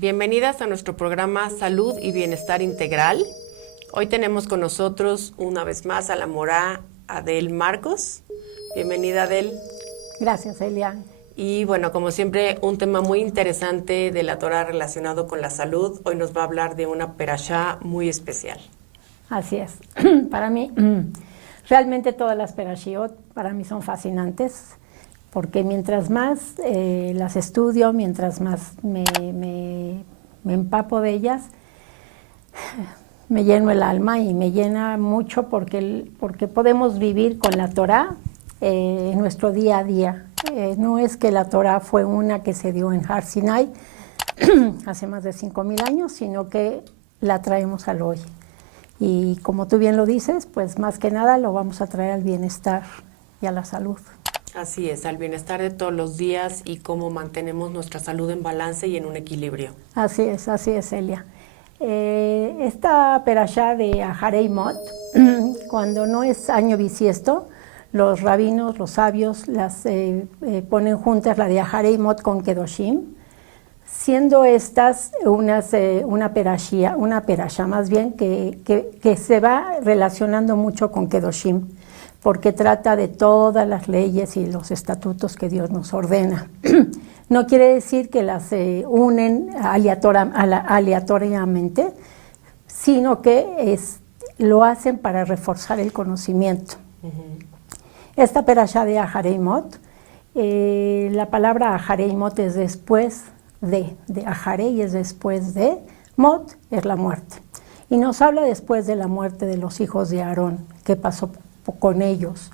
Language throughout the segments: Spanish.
Bienvenidas a nuestro programa Salud y Bienestar Integral. Hoy tenemos con nosotros una vez más a la morá Adel Marcos. Bienvenida, Adel. Gracias, Elian. Y bueno, como siempre, un tema muy interesante de la Torá relacionado con la salud. Hoy nos va a hablar de una perashá muy especial. Así es. Para mí, realmente todas las perashiot para mí son fascinantes, porque mientras más las estudio, mientras más me empapo de ellas, me lleno el alma y me llena mucho porque podemos vivir con la Torá en nuestro día a día. No es que la Torá fue una que se dio en Har Sinai hace más de 5,000 años, sino que la traemos al hoy. Y como tú bien lo dices, pues más que nada lo vamos a traer al bienestar y a la salud. Así es, al bienestar de todos los días y cómo mantenemos nuestra salud en balance y en un equilibrio. Así es, Elia. Esta perashá de Aharei Mot, cuando no es año bisiesto, los rabinos, los sabios, las ponen juntas, la de Aharei Mot con Kedoshim, siendo estas una perashá más bien que se va relacionando mucho con Kedoshim, porque trata de todas las leyes y los estatutos que Dios nos ordena. No quiere decir que las unen aleatoriamente, sino que lo hacen para reforzar el conocimiento. Esta perashá de Aharei Mot, la palabra Aharei Mot es después de Aharei es después de, Mot es la muerte. Y nos habla después de la muerte de los hijos de Aarón, qué pasó con ellos.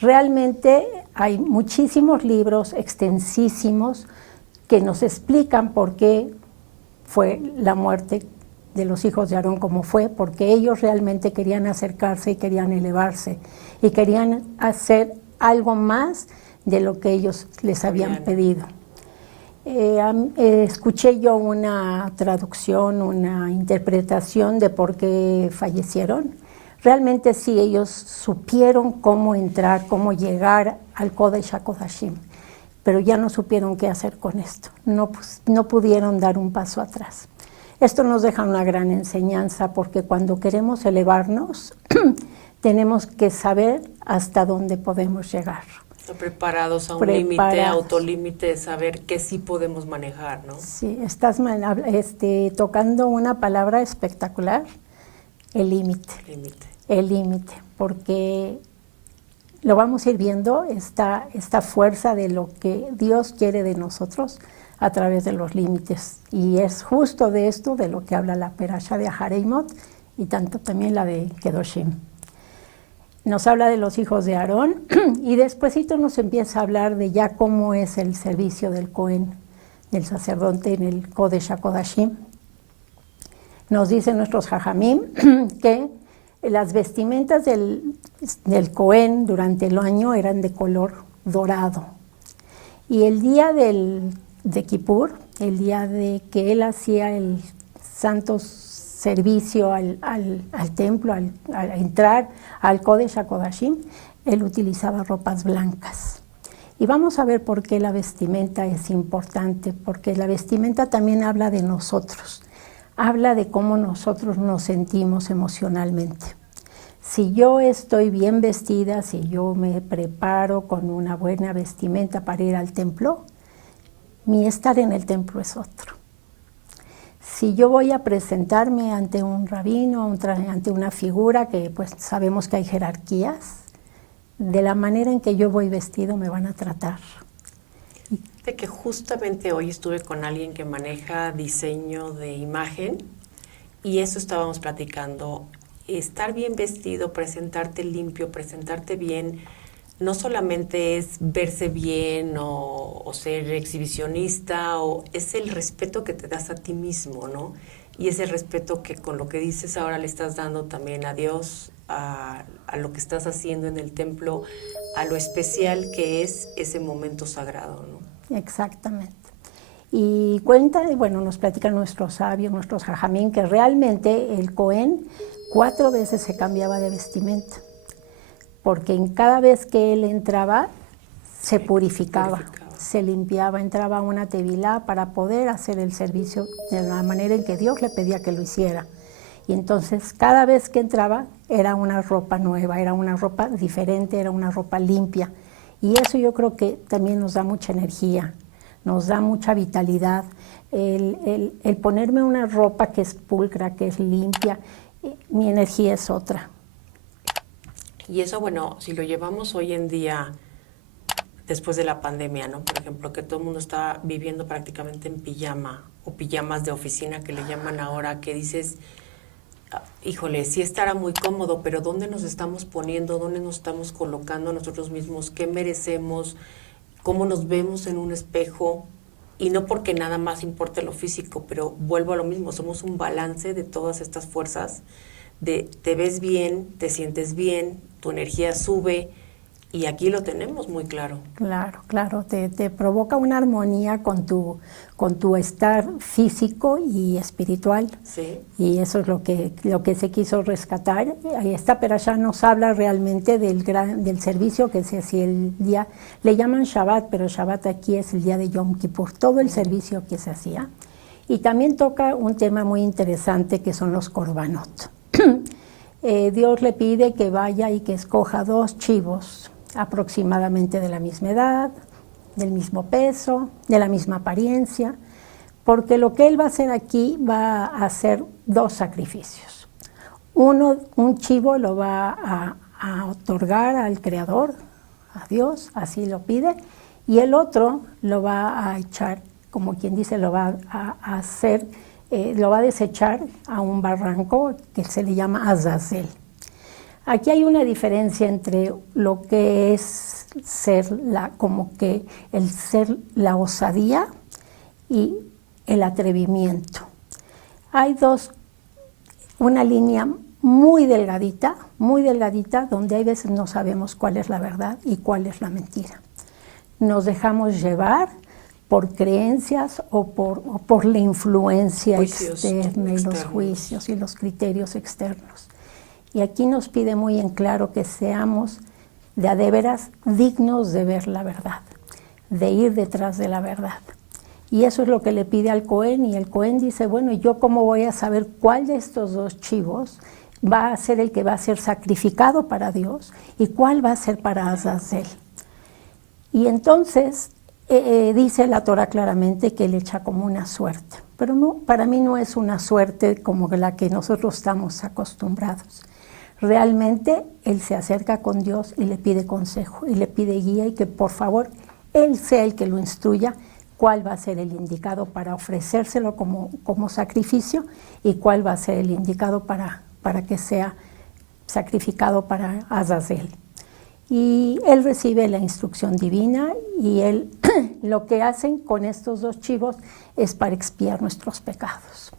Realmente hay muchísimos libros extensísimos que nos explican por qué fue la muerte de los hijos de Aarón como fue, porque ellos realmente querían acercarse y querían elevarse y querían hacer algo más de lo que ellos les habían pedido. Escuché yo una traducción, una interpretación de por qué fallecieron. Realmente sí, ellos supieron cómo entrar, cómo llegar al Kodesh HaKodashim, pero ya no supieron qué hacer con esto, no pudieron dar un paso atrás. Esto nos deja una gran enseñanza, porque cuando queremos elevarnos, tenemos que saber hasta dónde podemos llegar. Preparados a un límite, autolímite, de saber qué sí podemos manejar, ¿no? Sí, estás tocando una palabra espectacular, el límite. El límite, porque lo vamos a ir viendo, esta fuerza de lo que Dios quiere de nosotros a través de los límites. Y es justo de esto de lo que habla la perashá de Aharei Mot y tanto también la de Kedoshim. Nos habla de los hijos de Aarón y despuesito nos empieza a hablar de ya cómo es el servicio del Cohen, del sacerdote en el Kodesh HaKodashim. Nos dicen nuestros jajamim que las vestimentas del Cohen durante el año eran de color dorado. Y el día de Kippur, el día de que él hacía el santo servicio al templo, al entrar al Kodesh HaKodashim, él utilizaba ropas blancas. Y vamos a ver por qué la vestimenta es importante, porque la vestimenta también habla de nosotros, habla de cómo nosotros nos sentimos emocionalmente. Si yo estoy bien vestida, si yo me preparo con una buena vestimenta para ir al templo, mi estar en el templo es otro. Si yo voy a presentarme ante un rabino, ante una figura, que pues sabemos que hay jerarquías, de la manera en que yo voy vestido me van a tratar. De que justamente hoy estuve con alguien que maneja diseño de imagen y eso estábamos platicando. Estar bien vestido, presentarte limpio, presentarte bien, no solamente es verse bien o ser exhibicionista, es el respeto que te das a ti mismo, ¿no? Y ese respeto que con lo que dices ahora le estás dando también a Dios, a lo que estás haciendo en el templo, a lo especial que es ese momento sagrado, ¿no? Exactamente. Y nos platican nuestros sabios, nuestros jajamín, que realmente el Cohen 4 veces se cambiaba de vestimenta, porque en cada vez que él entraba se purificaba, se limpiaba, entraba a una tevilá para poder hacer el servicio de la manera en que Dios le pedía que lo hiciera. Y entonces cada vez que entraba era una ropa nueva, era una ropa diferente, era una ropa limpia. Y eso yo creo que también nos da mucha energía, nos da mucha vitalidad. El ponerme una ropa que es pulcra, que es limpia, mi energía es otra. Y eso, bueno, si lo llevamos hoy en día, después de la pandemia, ¿no? Por ejemplo, que todo el mundo está viviendo prácticamente en pijama o pijamas de oficina que le llaman ahora, que dices, híjole, sí estará muy cómodo, pero ¿dónde nos estamos poniendo? ¿Dónde nos estamos colocando a nosotros mismos? ¿Qué merecemos? ¿Cómo nos vemos en un espejo? Y no porque nada más importe lo físico, pero vuelvo a lo mismo, somos un balance de todas estas fuerzas, de te ves bien, te sientes bien, tu energía sube, y aquí lo tenemos muy claro. Claro, claro, te provoca una armonía con tu estar físico y espiritual. Sí. Y eso es lo que se quiso rescatar. Esta perashá nos habla realmente del servicio que se hacía el día, le llaman Shabbat, pero Shabbat aquí es el día de Yom Kippur, todo el servicio que se hacía. Y también toca un tema muy interesante que son los korbanot. Dios le pide que vaya y que escoja 2 chivos aproximadamente de la misma edad, del mismo peso, de la misma apariencia, porque lo que él va a hacer aquí va a hacer 2 sacrificios. Un chivo lo va a otorgar al Creador, a Dios, así lo pide, y el otro lo va a echar, como quien dice, lo va a hacer, lo va a desechar a un barranco que se le llama Azazel. Aquí hay una diferencia entre lo que es ser el ser la osadía y el atrevimiento. Hay una línea muy delgadita, donde hay veces no sabemos cuál es la verdad y cuál es la mentira. Nos dejamos llevar por creencias o por la influencia externa y los juicios y los criterios externos. Y aquí nos pide muy en claro que seamos de a de veras dignos de ver la verdad, de ir detrás de la verdad. Y eso es lo que le pide al Cohen, y el Cohen dice, bueno, ¿yo cómo voy a saber cuál de estos 2 chivos va a ser el que va a ser sacrificado para Dios y cuál va a ser para Azazel? Y entonces dice la Torah claramente que él echa como una suerte, pero no, para mí no es una suerte como la que nosotros estamos acostumbrados. Realmente él se acerca con Dios y le pide consejo y le pide guía, y que por favor él sea el que lo instruya cuál va a ser el indicado para ofrecérselo como sacrificio y cuál va a ser el indicado para que sea sacrificado para Azazel. Y él recibe la instrucción divina, y él lo que hacen con estos 2 chivos es para expiar nuestros pecados.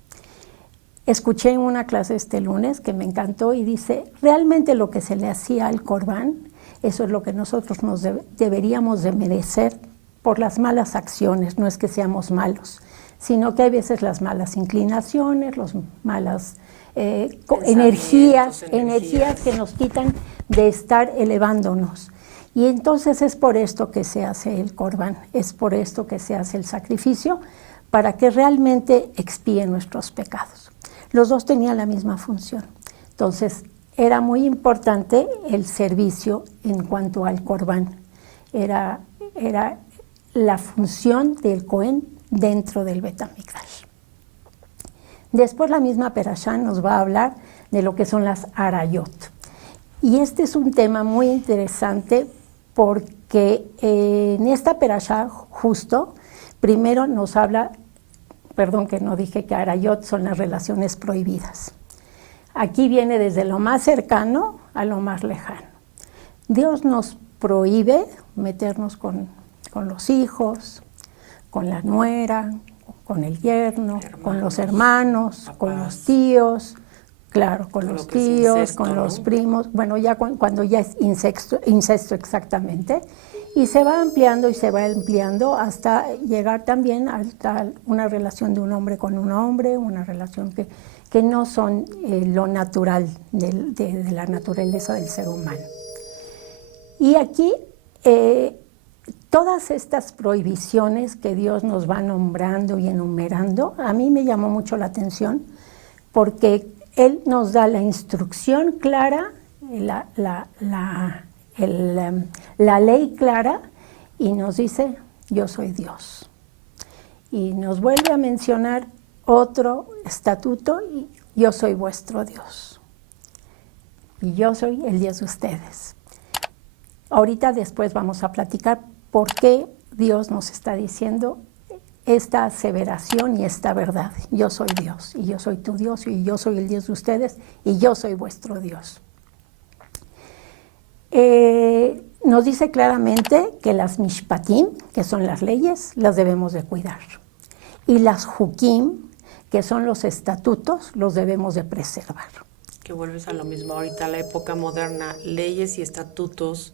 Escuché en una clase este lunes que me encantó y dice, realmente lo que se le hacía al Corbán, eso es lo que nosotros deberíamos de merecer por las malas acciones. No es que seamos malos, sino que hay veces las malas inclinaciones, las malas energías que nos quitan de estar elevándonos. Y entonces es por esto que se hace el Corbán, es por esto que se hace el sacrificio, para que realmente expíe nuestros pecados. Los 2 tenían la misma función. Entonces, era muy importante el servicio en cuanto al Corbán. Era la función del Cohen dentro del Bet HaMikdash. Después la misma perashá nos va a hablar de lo que son las arayot. Y este es un tema muy interesante porque en esta perashá justo, primero nos habla, perdón que no dije que arayot son las relaciones prohibidas. Aquí viene desde lo más cercano a lo más lejano. Dios nos prohíbe meternos con los hijos, con la nuera, con el yerno, con los hermanos, papás, con los tíos, claro, con los tíos, incesto, con los primos, bueno, ya cuando ya es incesto exactamente, y se va ampliando y se va ampliando hasta llegar también a una relación de un hombre con un hombre, una relación que no son lo natural de la naturaleza del ser humano. Y aquí todas estas prohibiciones que Dios nos va nombrando y enumerando, a mí me llamó mucho la atención porque Él nos da la instrucción clara, la ley clara, y nos dice, yo soy Dios. Y nos vuelve a mencionar otro estatuto, y yo soy vuestro Dios. Y yo soy el Dios de ustedes. Ahorita después vamos a platicar por qué Dios nos está diciendo esta aseveración y esta verdad. Yo soy Dios, y yo soy tu Dios, y yo soy el Dios de ustedes, y yo soy vuestro Dios. Nos dice claramente que las mishpatim, que son las leyes, las debemos de cuidar. Y las hukim, que son los estatutos, los debemos de preservar. Que vuelves a lo mismo ahorita, la época moderna, leyes y estatutos,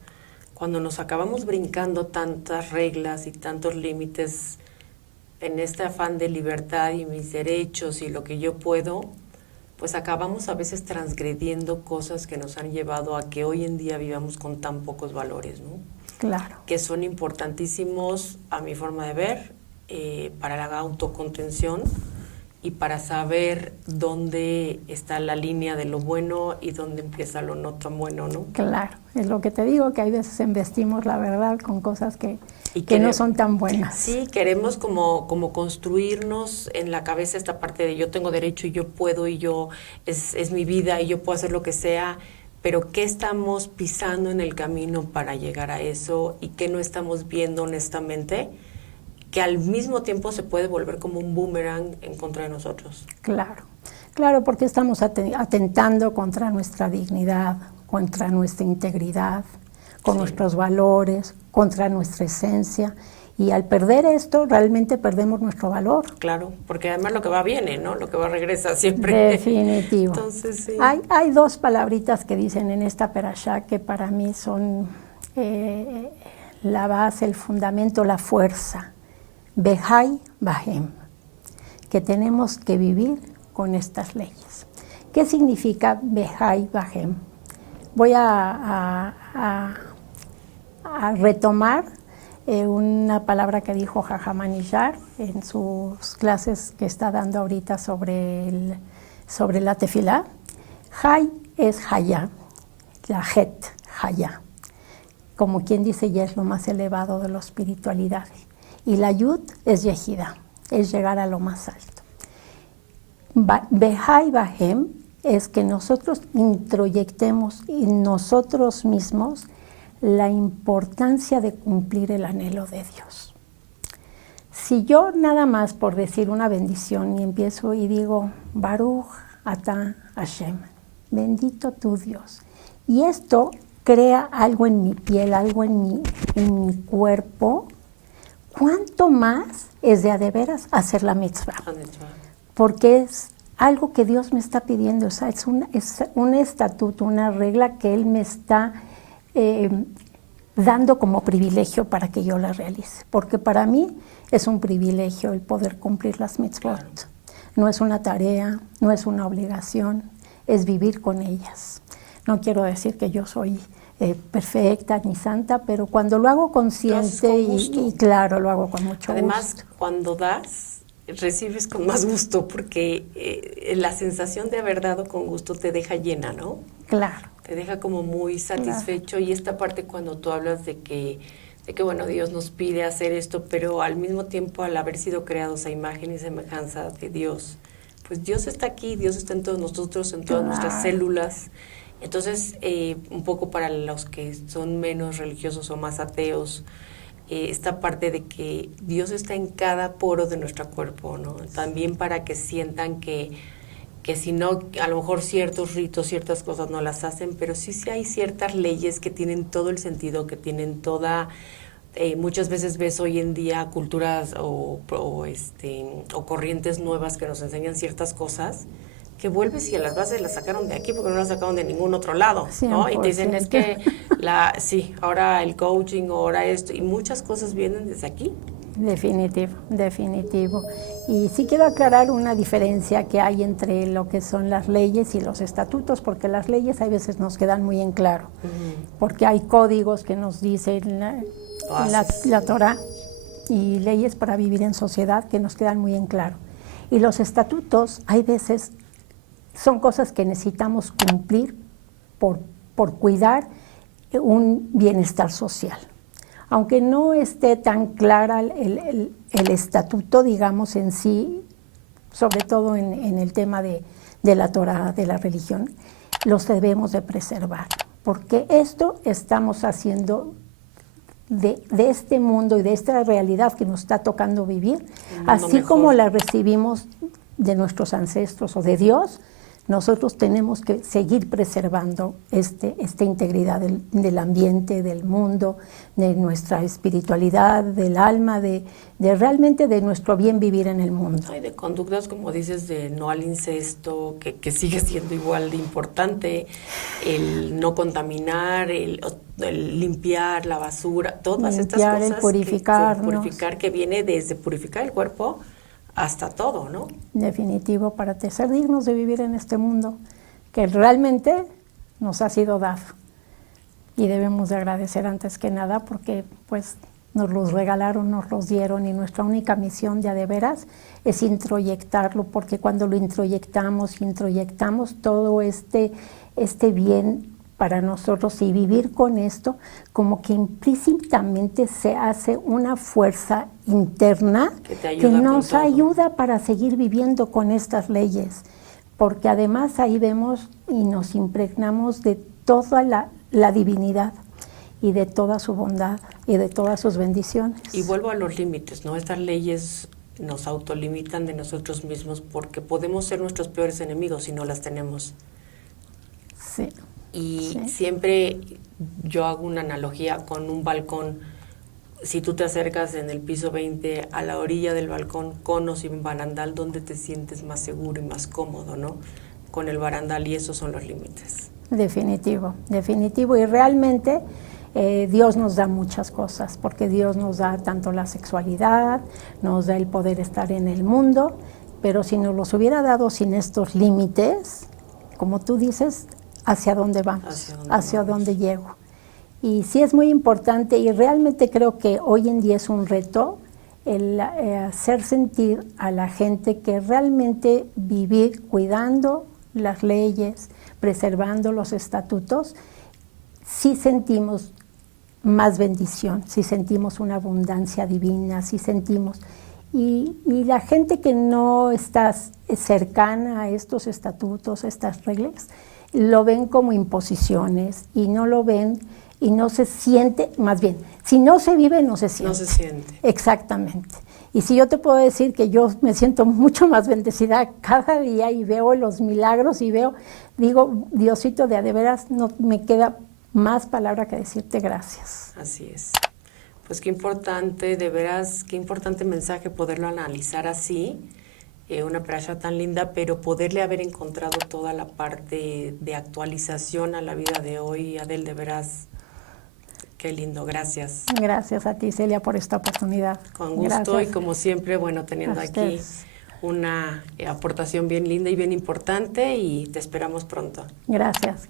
cuando nos acabamos brincando tantas reglas y tantos límites en este afán de libertad y mis derechos y lo que yo puedo, pues acabamos a veces transgrediendo cosas que nos han llevado a que hoy en día vivamos con tan pocos valores, ¿no? Claro. Que son importantísimos a mi forma de ver, para la autocontención y para saber dónde está la línea de lo bueno y dónde empieza lo no tan bueno, ¿no? Claro, es lo que te digo, que hay veces investimos la verdad con cosas que no son tan buenas. Sí, queremos como construirnos en la cabeza esta parte de yo tengo derecho y yo puedo y yo es mi vida y yo puedo hacer lo que sea, pero ¿qué estamos pisando en el camino para llegar a eso y qué no estamos viendo honestamente? Que al mismo tiempo se puede volver como un boomerang en contra de nosotros. Claro, claro, porque estamos atentando contra nuestra dignidad, contra nuestra integridad, con nuestros valores, contra nuestra esencia. Y al perder esto, realmente perdemos nuestro valor. Claro, porque además lo que va viene, ¿no? Lo que va regresa siempre. Definitivo. Entonces, sí. Hay dos palabritas que dicen en esta perashá que para mí son la base, el fundamento, la fuerza. Behai Bahem, que tenemos que vivir con estas leyes. ¿Qué significa Behai Bahem? Voy a retomar una palabra que dijo Jajamanillar en sus clases que está dando ahorita sobre la tefilá. Hay es Hayá, la Het, Hayá, como quien dice ya es lo más elevado de la espiritualidad. Y la Yud es Yehida, es llegar a lo más alto. Behai Bahem es que nosotros introyectemos en nosotros mismos la importancia de cumplir el anhelo de Dios. Si yo nada más por decir una bendición y empiezo y digo, Baruch Atah Hashem, bendito tu Dios, y esto crea algo en mi piel, algo en mi cuerpo, ¿cuánto más es de a de veras hacer la mitzvah? Porque es algo que Dios me está pidiendo, o sea, es un estatuto, una regla que Él me está dando como privilegio para que yo la realice. Porque para mí es un privilegio el poder cumplir las mitzvot. Claro. No es una tarea, no es una obligación, es vivir con ellas. No quiero decir que yo soy perfecta ni santa, pero cuando lo hago consciente y claro, lo hago con mucho gusto. Además, cuando das, recibes con más gusto, porque la sensación de haber dado con gusto te deja llena, ¿no? Claro. Te deja como muy satisfecho. Claro. Y esta parte cuando tú hablas de que bueno, Dios nos pide hacer esto, pero al mismo tiempo al haber sido creados a imagen y semejanza de Dios, pues Dios está aquí, Dios está en todos nosotros, en todas nuestras células. Entonces, un poco para los que son menos religiosos o más ateos, esta parte de que Dios está en cada poro de nuestro cuerpo, ¿no? También para que sientan que si no, a lo mejor ciertos ritos, ciertas cosas no las hacen, pero sí hay ciertas leyes que tienen todo el sentido, que tienen toda... muchas veces ves hoy en día culturas o corrientes nuevas que nos enseñan ciertas cosas que vuelves y a las bases las sacaron de aquí porque no las sacaron de ningún otro lado, ¿no? Y te dicen, es que ahora el coaching, ahora esto, y muchas cosas vienen desde aquí. Definitivo, definitivo. Y sí quiero aclarar una diferencia que hay entre lo que son las leyes y los estatutos, porque las leyes a veces nos quedan muy en claro, porque hay códigos que nos dicen la Torá y leyes para vivir en sociedad que nos quedan muy en claro. Y los estatutos hay veces son cosas que necesitamos cumplir por cuidar un bienestar social. Aunque no esté tan clara el estatuto, digamos, en sí, sobre todo en el tema de la Torá, de la religión, los debemos de preservar, porque esto estamos haciendo de este mundo y de esta realidad que nos está tocando vivir, así mejor. Como la recibimos de nuestros ancestros o de Dios, nosotros tenemos que seguir preservando esta integridad del ambiente, del mundo, de nuestra espiritualidad, del alma, de realmente de nuestro bien vivir en el mundo. Hay de conductas, como dices, de no al incesto, que sigue siendo igual de importante, el no contaminar, el limpiar la basura, todas estas cosas. El purificar que viene desde purificar el cuerpo hasta todo, ¿no? Definitivo, para ser dignos de vivir en este mundo que realmente nos ha sido dado. Y debemos de agradecer antes que nada porque pues nos los regalaron, nos los dieron y nuestra única misión de veras es introyectarlo, porque cuando lo introyectamos todo este bien para nosotros y vivir con esto, como que implícitamente se hace una fuerza interna que nos ayuda para seguir viviendo con estas leyes, porque además ahí vemos y nos impregnamos de toda la divinidad y de toda su bondad y de todas sus bendiciones. Y vuelvo a los límites, ¿no? Estas leyes nos autolimitan de nosotros mismos porque podemos ser nuestros peores enemigos si no las tenemos. Sí. Y siempre yo hago una analogía con un balcón. Si tú te acercas en el piso 20 a la orilla del balcón, con o sin barandal, donde te sientes más seguro y más cómodo, ¿no? Con el barandal, y esos son los límites. Definitivo, definitivo. Y realmente Dios nos da muchas cosas, porque Dios nos da tanto la sexualidad, nos da el poder estar en el mundo, pero si nos los hubiera dado sin estos límites, como tú dices, ¿hacia dónde vamos? ¿Hacia dónde llego? Y sí es muy importante y realmente creo que hoy en día es un reto el hacer sentir a la gente que realmente vivir cuidando las leyes, preservando los estatutos, sí sentimos más bendición, sí sentimos una abundancia divina, sí sentimos. Y la gente que no está cercana a estos estatutos, estas reglas, lo ven como imposiciones y no lo ven y no se siente, más bien, si no se vive, no se siente. No se siente. Exactamente. Y si yo te puedo decir que yo me siento mucho más bendecida cada día y veo los milagros y digo, Diosito, de veras no me queda más palabra que decirte gracias. Así es. Pues qué importante, de veras, qué importante mensaje poderlo analizar así. Una parasha tan linda, pero poderle haber encontrado toda la parte de actualización a la vida de hoy, Adel, de veras, qué lindo, gracias. Gracias a ti, Celia, por esta oportunidad. Con gusto. Gracias. Y como siempre, bueno, teniendo aquí una aportación bien linda y bien importante, y te esperamos pronto. Gracias.